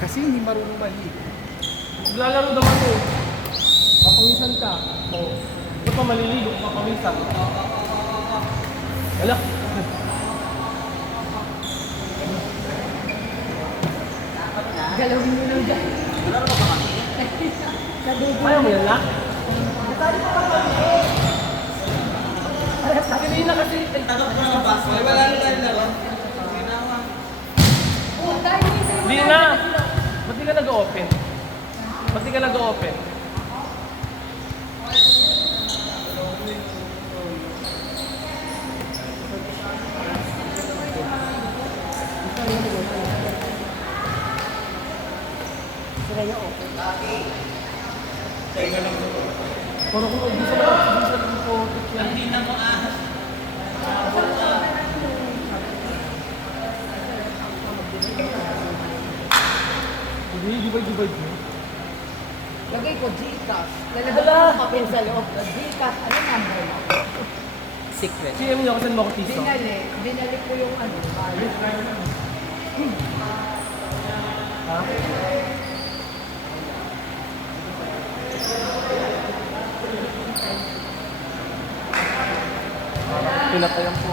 Kasi hindi marunong maligo. Maglalaro naman eh. Papawisan ka. Oo. Ba't pa maliligo? Papawisan. Wala. Galawin mo lang dyan. Ayaw mo yan na? Kanina kasi... Wala na tayo na lang. Hindi na! Ba't di ka nag-open? Ba't di ka nag-open? Sila yung open. Parang kung mag-isa lang po. Hindi na mo Hindi, divide mo. Lagay ko Gcash. Lalagay ko papel sa loob. Gcash, ano number mo? Secret. CM niyo ako saan mo ako tiso? Binalik ko yung ano. Ha? Pinapayang po.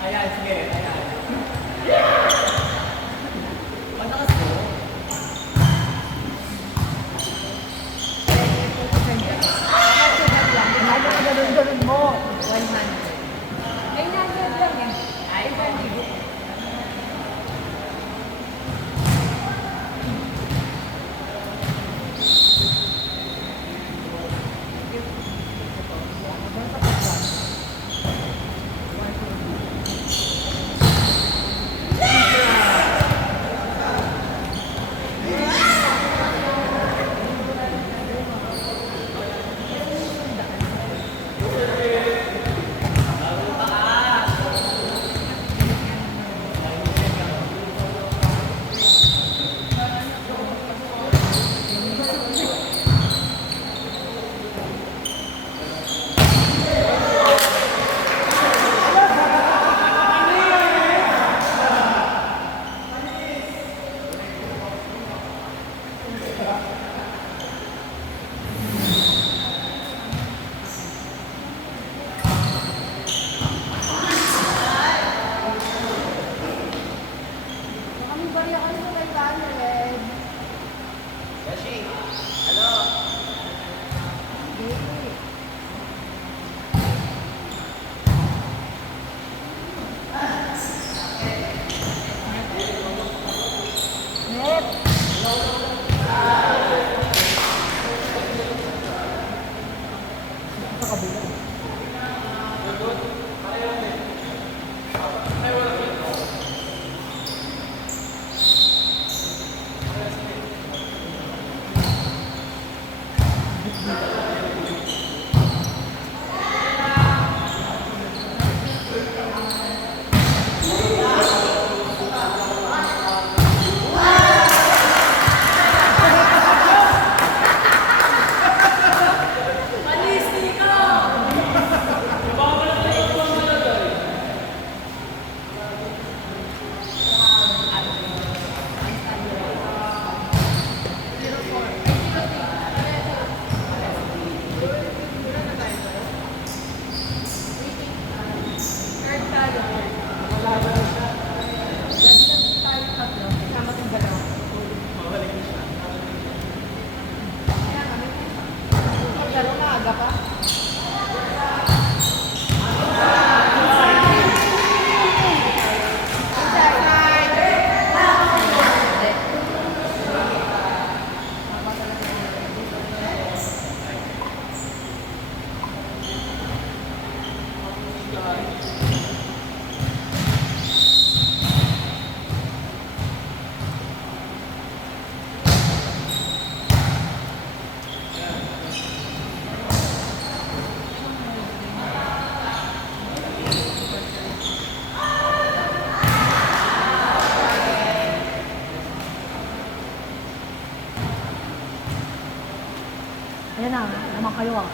Ayan, sige. Ayan. Ganun mo. 100. Ay, nandiyan lang eh. Ay, 1,000. Kami bariya kami sa may kanan. Yashi, ano? Laro na aga pa. Ayan na, naman kayo ah.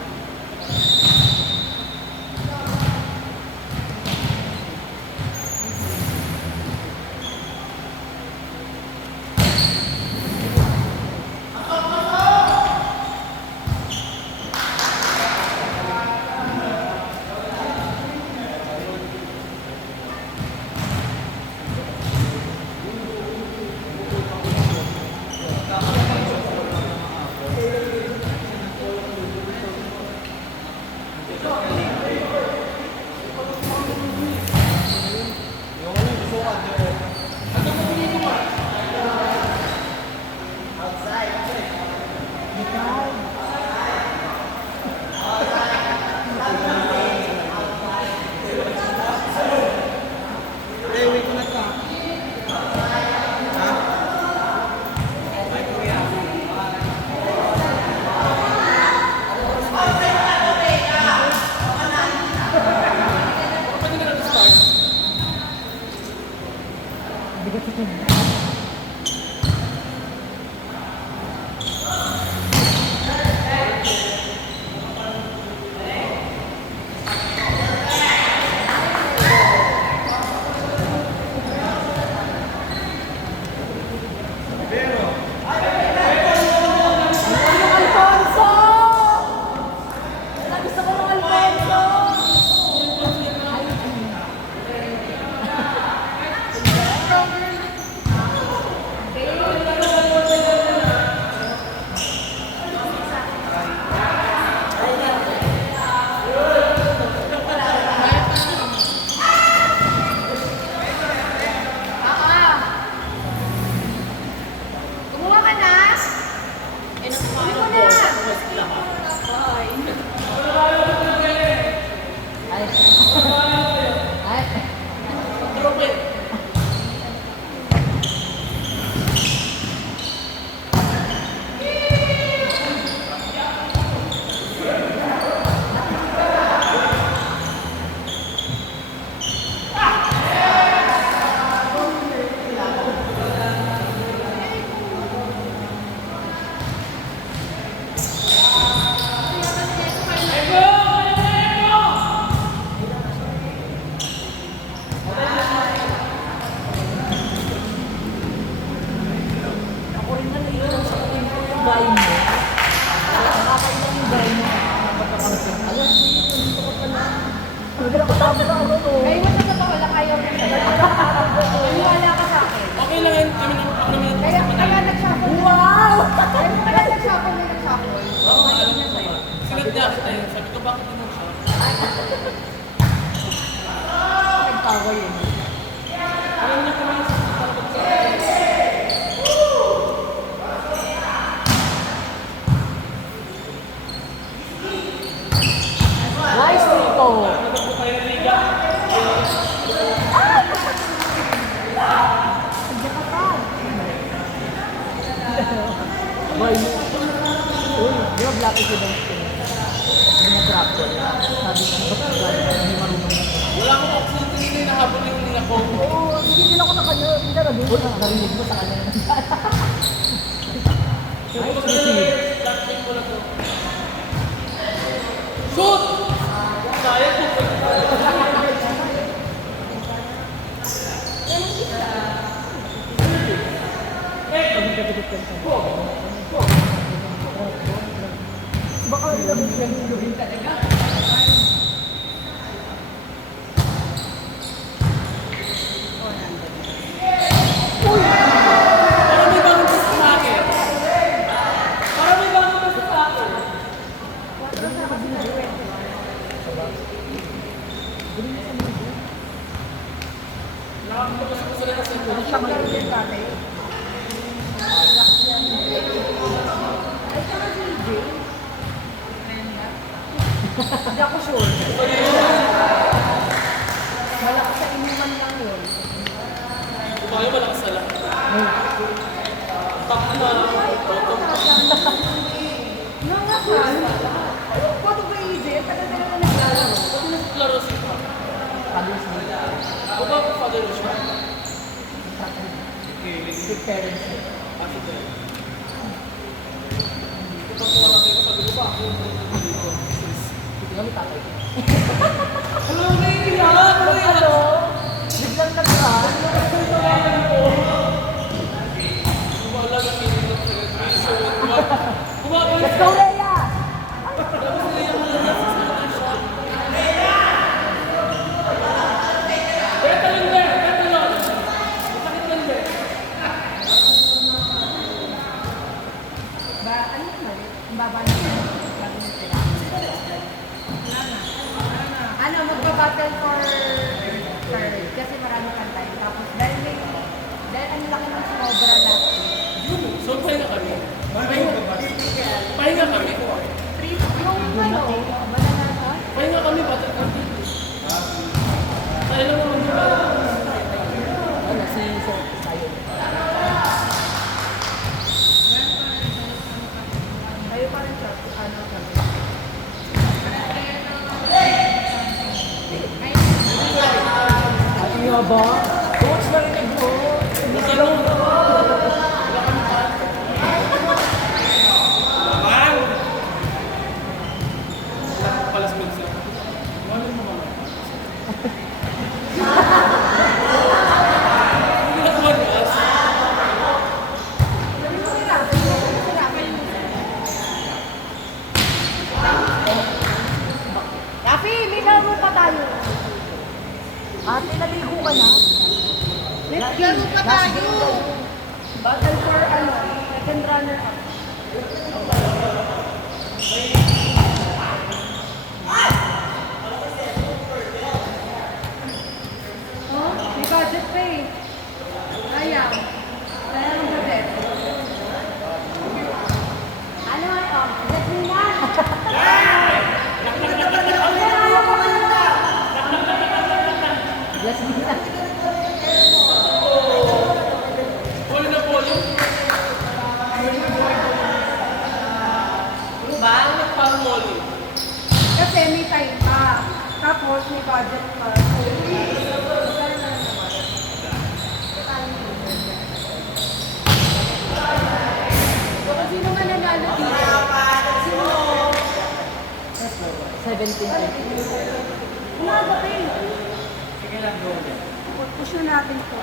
Ewi ko na ito. Bigat ito. Alfonso! Gusto ko ng Alfonso! Kumuha ka na? Ako rin na naiilang sa akin ko yung bahay mo. Nakakailang yung bahay mo. Alam, dito ko pala. Nagkakatama na ako to. Ay, wala na ba? Wala kayo. Wala ka sa akin. Okay lang yan. Kami naman. Kaya nag-shuffle. Wow! Kaya nag-shuffle na nag-shuffle. Oo, alam mo naman. Sinat niya kita yun. Sabi ko, bakit naman siya? Nag-power yun. Alam niya kung ano sa Nice dito. nagpo tayo ng liga. Boy, uy, di ba black is yung drop ko? Sabi ko, ba't hindi marunong na to? Wala akong opportunity na hinahabol yung nila ko. Oo, hindi din ako na kanya. Hindi na doon ko narinig mo sa kanya. Nice receive. Shoot! Sayang po. Baka yung talaga. Parang may bagong gusto sa akin. Parang may bagong gusto sa akin. Nakakapagpasok ko sila sa center. Siya mag-iwan din dati. Ay, saka si Jay. Hindi ako sure. Malaki sa inuman lang yun. Kung tayo malakas na lang. Takot na. Nangasal. Ano ba EJ? Tagal-tagal na naglalaro. Huwag mo naglaro si Pam. Sabi sa mga Huwag ba kung father siya? big parents. After that. Kung pagkawa kayo, sabi ko ba? tatay. Ano na iiyak? Ano? Biglang nag-run. Wala na pinilot sa graduation. Let's go, Leia! Beto lang ba? Beto lang. Masakit lang ba? Ba, ano yung mali? Ang baba na yun. Bago na sila. Ano, magpa-battle for courage. Kasi marami kang time. Tapos, dahil ang laki ng sobra na. So, pahinga kami. Pahinga kami. Yung ano, banana na. Pahinga kami, battle kami. Tayo lang naman yung battle. Wala, si Sayo. Kayo pa rin siya. Ano kami? Ano nga ba? Coach, narinig mo. Basta nung... Laman! Palas minsan. Ano mo mga? Hindi na tumagas. Rafi, may laro pa tayo. Ate, naligo ka na? Let's laro pa tayo. Battle for ano, second runner up. Oh, may budget pa eh. Sayang. Sayang ang budget. Ano ito? Let me na. Bless me na. Polo na polo. Ano ba? Ano pang polo? Kasi may time pa. Tapos may budget pa. So, kung sino man nanalo dito? Sino? 17. Umaga pa eh. Sige lang, go. Push na natin to.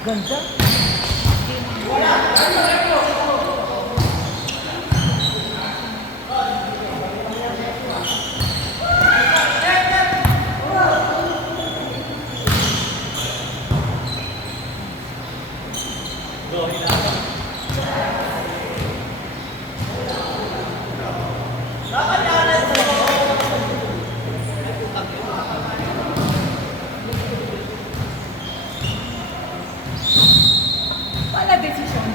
Ganda. Wala decision.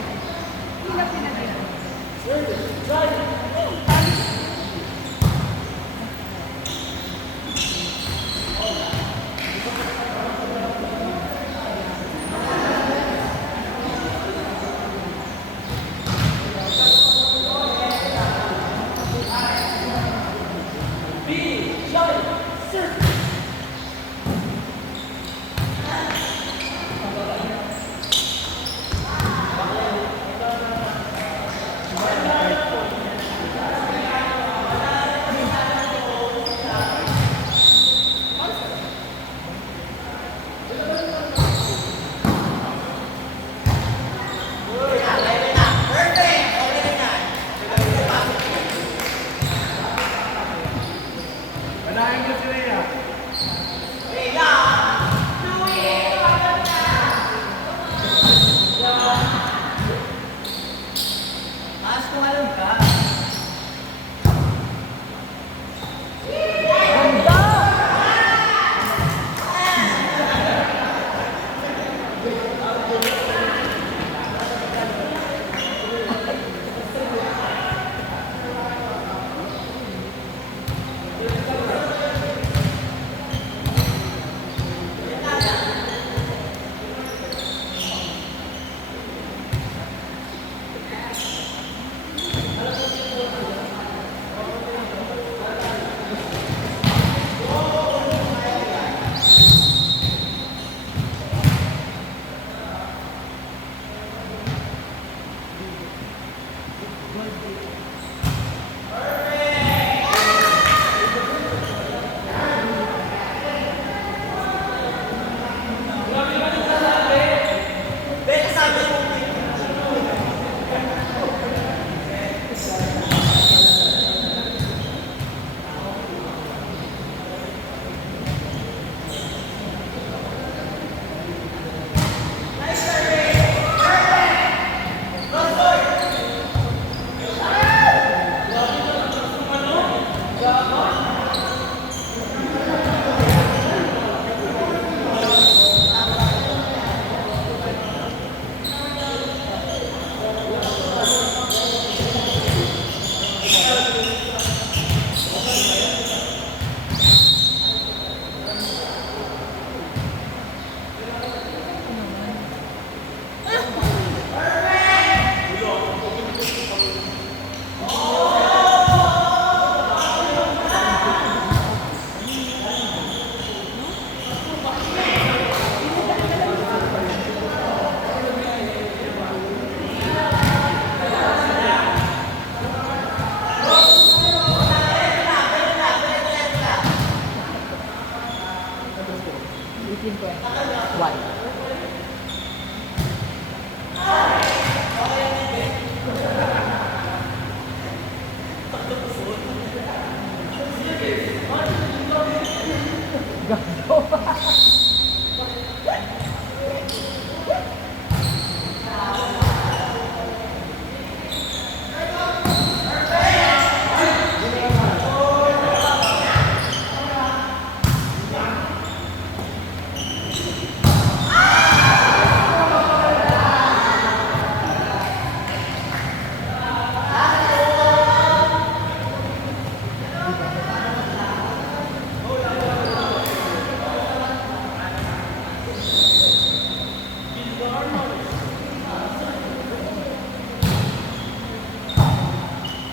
One.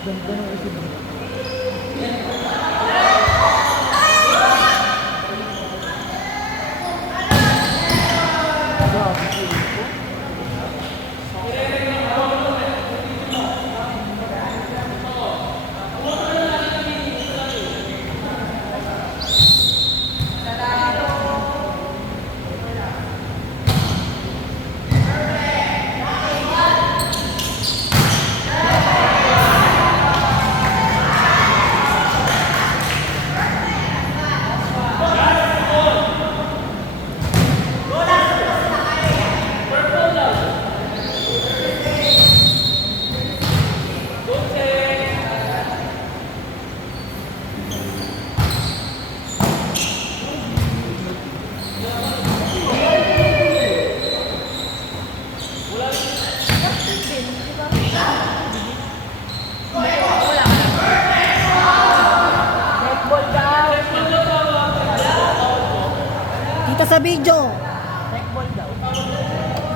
Ganda ng isip mo. Kita sa video. Netball daw.